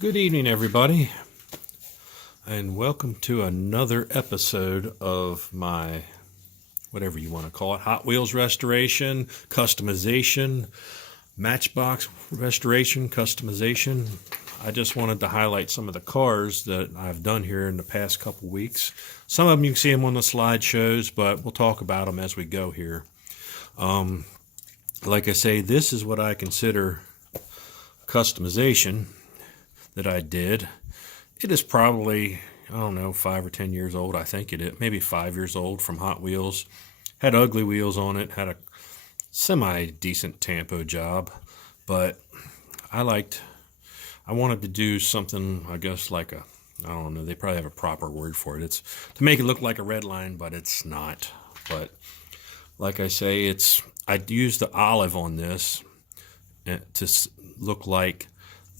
Good evening, everybody, and welcome to another episode of my, whatever you want to call it, Hot Wheels restoration, customization, Matchbox restoration, customization. I just wanted to highlight some of the cars that I've done here in the past couple weeks. Some of them you can see them on the slideshows, but we'll talk about them as we go here. Like I say, this is what I consider customization that I did. It is probably, I don't know, 5 or 10 years old. I think it is, maybe 5 years old, from Hot Wheels. Had ugly wheels on it, had a semi-decent tampo job, but I wanted to do something, I guess, like a, I don't know, they probably have a proper word for it. It's to make it look like a Redline, but it's not. But like I say, I used the olive on this to look like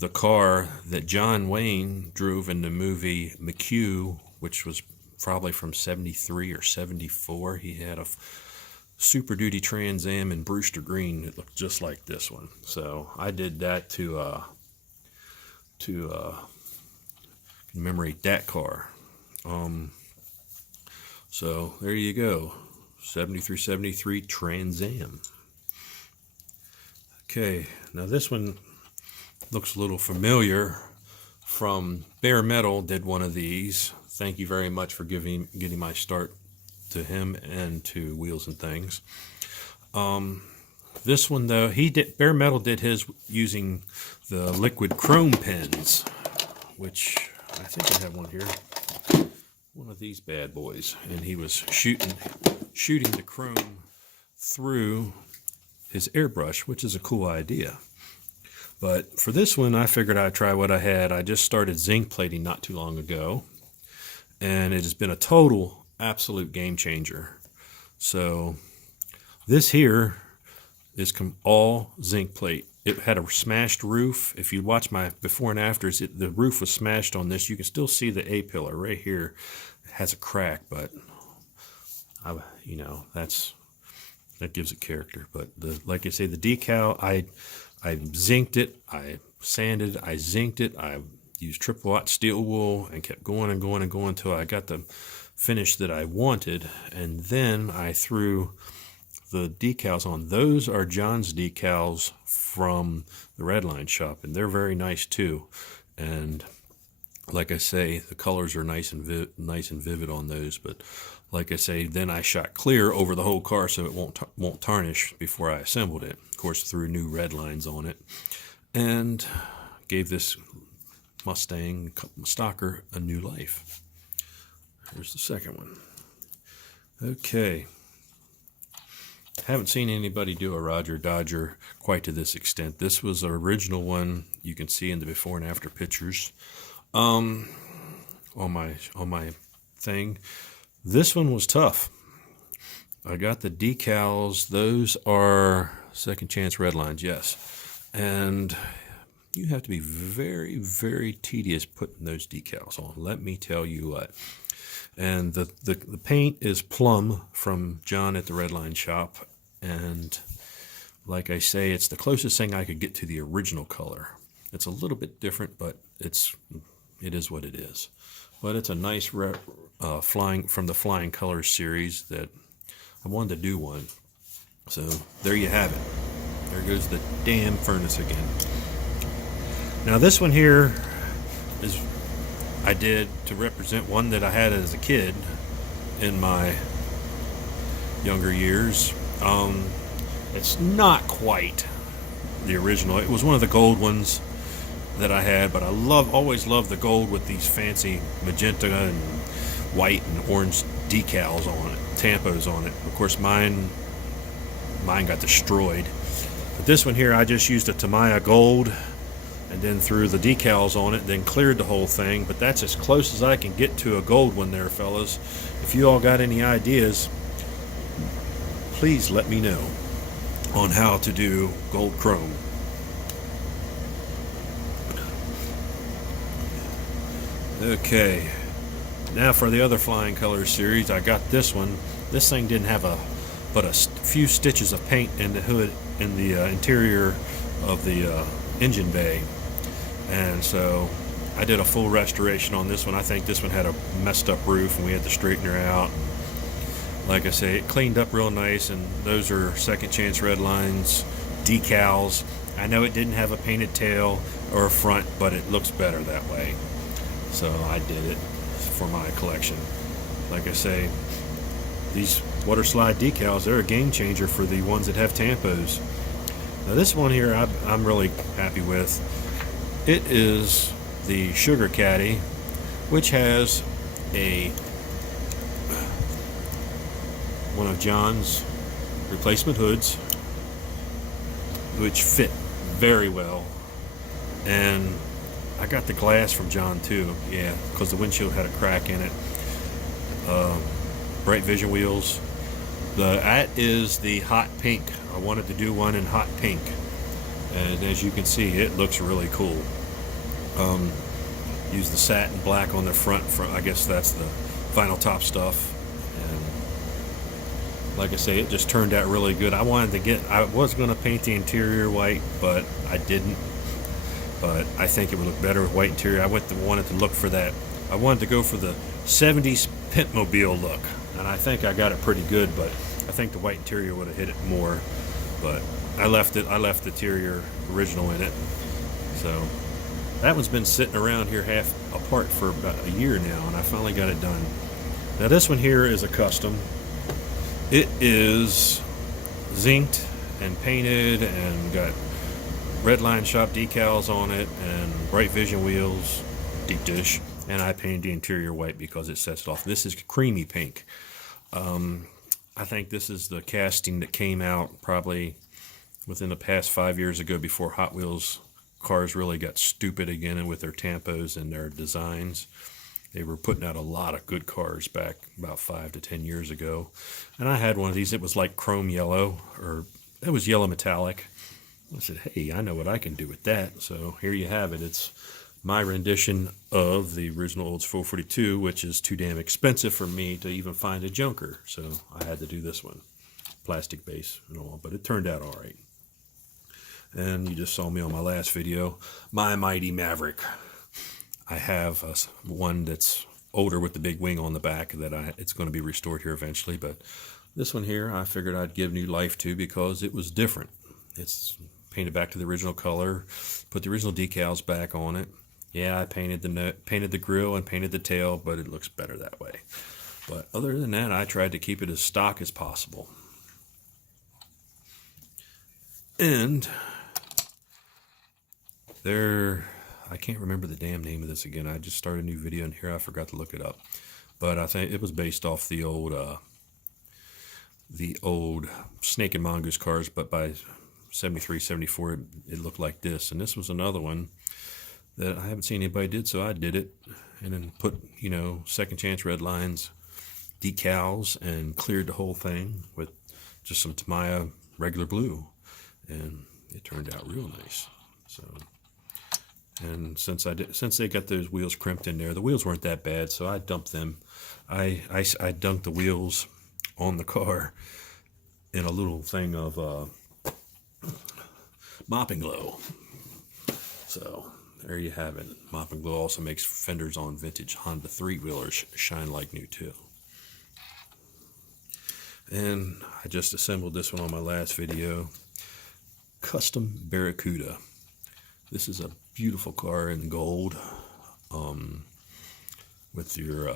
the car that John Wayne drove in the movie McHugh, which was probably from 73 or 74. He had a Super Duty Trans Am in Brewster Green that looked just like this one. So I did that to commemorate that car. So there you go, 73 Trans Am. Okay, now this one looks a little familiar. From Bare Metal did one of these. Thank you very much for getting my start to him and to Wheels and Things. This one though, Bare Metal did his using the liquid chrome pens, which I think I have one here. One of these bad boys, and he was shooting the chrome through his airbrush, which is a cool idea. But for this one, I figured I'd try what I had. I just started zinc plating not too long ago, and it has been a total, absolute game changer. So this here is all zinc plate. It had a smashed roof. If you watch my before and afters, the roof was smashed on this. You can still see the A-pillar right here. It has a crack, but that gives it character. But like I say, the decal, I zinced it, I sanded, I zinced it, I used triple aught steel wool and kept going and going and going until I got the finish that I wanted. And then I threw the decals on. Those are John's decals from the Redline shop, and they're very nice too. And like I say, the colors are nice and vivid on those. But like I say, then I shot clear over the whole car so it won't tarnish before I assembled it. Of course, threw new red lines on it and gave this Mustang Stalker a new life. Here's the second one. Okay. Haven't seen anybody do a Roger Dodger quite to this extent. This was an original one you can see in the before and after pictures on my thing. This one was tough. I got the decals. Those are Second Chance Redlines, yes. And you have to be very, very tedious putting those decals on. Let me tell you what. And the paint is plum from John at the Redline shop. And like I say, it's the closest thing I could get to the original color. It's a little bit different, but it is what it is. But it's a nice flying from the Flying Colors series that I wanted to do one. So there you have it. There goes the damn furnace again. Now this one here is I did to represent one that I had as a kid in my younger years. It's not quite the original. It was one of the gold ones that I had, but I always loved the gold with these fancy magenta and white and orange decals on it, tampos on it. Of course, mine got destroyed. But this one here, I just used a Tamiya gold and then threw the decals on it, then cleared the whole thing. But that's as close as I can get to a gold one there, fellas. If you all got any ideas, please let me know on how to do gold chrome. Okay, now for the other Flying Colors series, I got this one. This thing didn't have but a few stitches of paint in the hood, in the interior of the engine bay, and so I did a full restoration on this one. I think this one had a messed up roof and we had to straighten her out. Like I say, it cleaned up real nice, and those are Second Chance Redlines decals. I know it didn't have a painted tail or a front, but it looks better that way. So I did it for my collection. Like I say, these water slide decals, they're a game changer for the ones that have tampos. Now this one here I'm really happy with. It is the Sugar Caddy, which has one of John's replacement hoods, which fit very well. And I got the glass from John too, yeah, because the windshield had a crack in it. Bright Vision wheels. That is the hot pink. I wanted to do one in hot pink, and as you can see, it looks really cool. Use the satin black on the front. I guess that's the vinyl top stuff. And like I say, it just turned out really good. I was going to paint the interior white, but I didn't. But I think it would look better with white interior. I wanted to look for that. I wanted to go for the 70s Pitmobile look, and I think I got it pretty good, but I think the white interior would have hit it more. But I left the interior original in it. So that one's been sitting around here half apart for about a year now, and I finally got it done. Now this one here is a custom. It is zinked and painted and got Redline shop decals on it and Bright Vision wheels, deep dish, and I painted the interior white because it sets it off. This is creamy pink. I think this is the casting that came out probably within the past 5 years ago, before Hot Wheels cars really got stupid again with their tampos and their designs. They were putting out a lot of good cars back about 5 to 10 years ago. And I had one of these. It was like chrome yellow, or it was yellow metallic. I said, hey, I know what I can do with that. So here you have it. It's my rendition of the original Olds 442, which is too damn expensive for me to even find a junker. So I had to do this one. Plastic base and all, but it turned out all right. And you just saw me on my last video, my Mighty Maverick. I have one that's older with the big wing on the back that it's going to be restored here eventually. But this one here, I figured I'd give new life to because it was different. It's painted back to the original color, put the original decals back on it. Yeah, I painted the grill and painted the tail, but it looks better that way. But other than that, I tried to keep it as stock as possible. And I can't remember the damn name of this again. I just started a new video in here. I forgot to look it up. But I think it was based off the old Snake and Mongoose cars, but by 73, 74, it looked like this. And this was another one that I haven't seen anybody did, so I did it. And then put, Second Chance Redlines decals and cleared the whole thing with just some Tamiya regular blue. And it turned out real nice. So, and since they got those wheels crimped in there, the wheels weren't that bad, so I dumped them. I dunked the wheels on the car in a little thing of Mopping Glow. So there you have it. Mopping Glow also makes fenders on vintage Honda 3-wheelers shine like new too. And I just assembled this one on my last video. Custom Barracuda. This is a beautiful car in gold, with your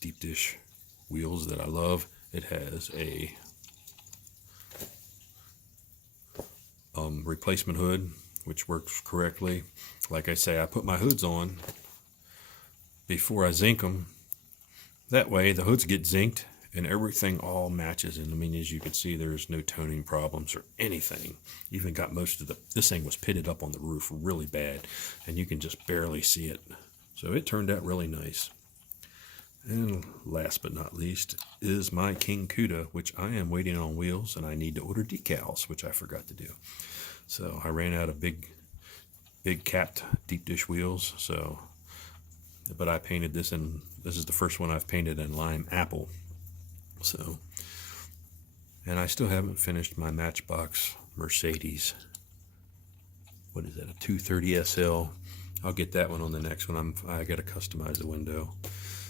deep dish wheels that I love. It has a replacement hood, which works correctly. Like I say, I put my hoods on before I zinc them. That way the hoods get zinced and everything all matches. And I mean, as you can see, there's no toning problems or anything. Even got most of this thing was pitted up on the roof really bad, and you can just barely see it. So it turned out really nice. And last but not least is my King Cuda, which I am waiting on wheels, and I need to order decals, which I forgot to do. So I ran out of big capped deep dish wheels. So, but I painted this, and this is the first one I've painted in lime apple. So, and I still haven't finished my Matchbox Mercedes. What is that, a 230 SL? I'll get that one on the next one. I got to customize the window.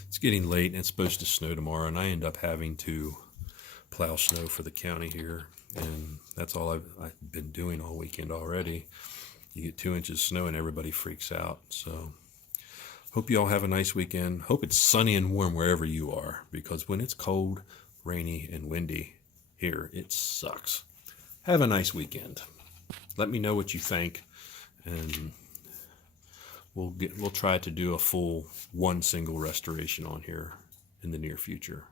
It's getting late and it's supposed to snow tomorrow, and I end up having to plow snow for the county here, and that's all I've been doing all weekend already. You get 2 inches of snow and everybody freaks out. So hope you all have a nice weekend. Hope it's sunny and warm wherever you are, because when it's cold, rainy, and windy here, it sucks. Have a nice weekend. Let me know what you think, and we'll try to do a full one single restoration on here in the near future.